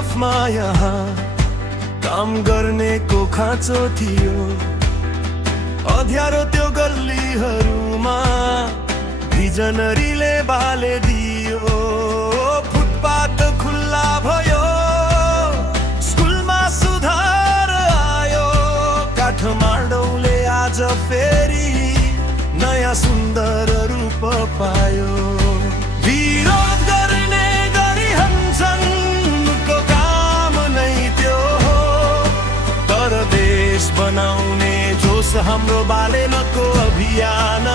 तरफमा यहाँ काम गर्नेको खाँचो थियो। अँध्यारो त्यो गल्लीहरूमा बिजनरीले बाले दियो। फुटपाथ खुल्ला भयो, स्कुलमा सुधार आयो। काठमाडौँले आज फेरि नयाँ सुन्दर रूप पायो। विरोध गर्ने गरिहन्छन् को काम नै त्यो हो, तर देश बनाउने जोस हाम्रो बालेनको अभियान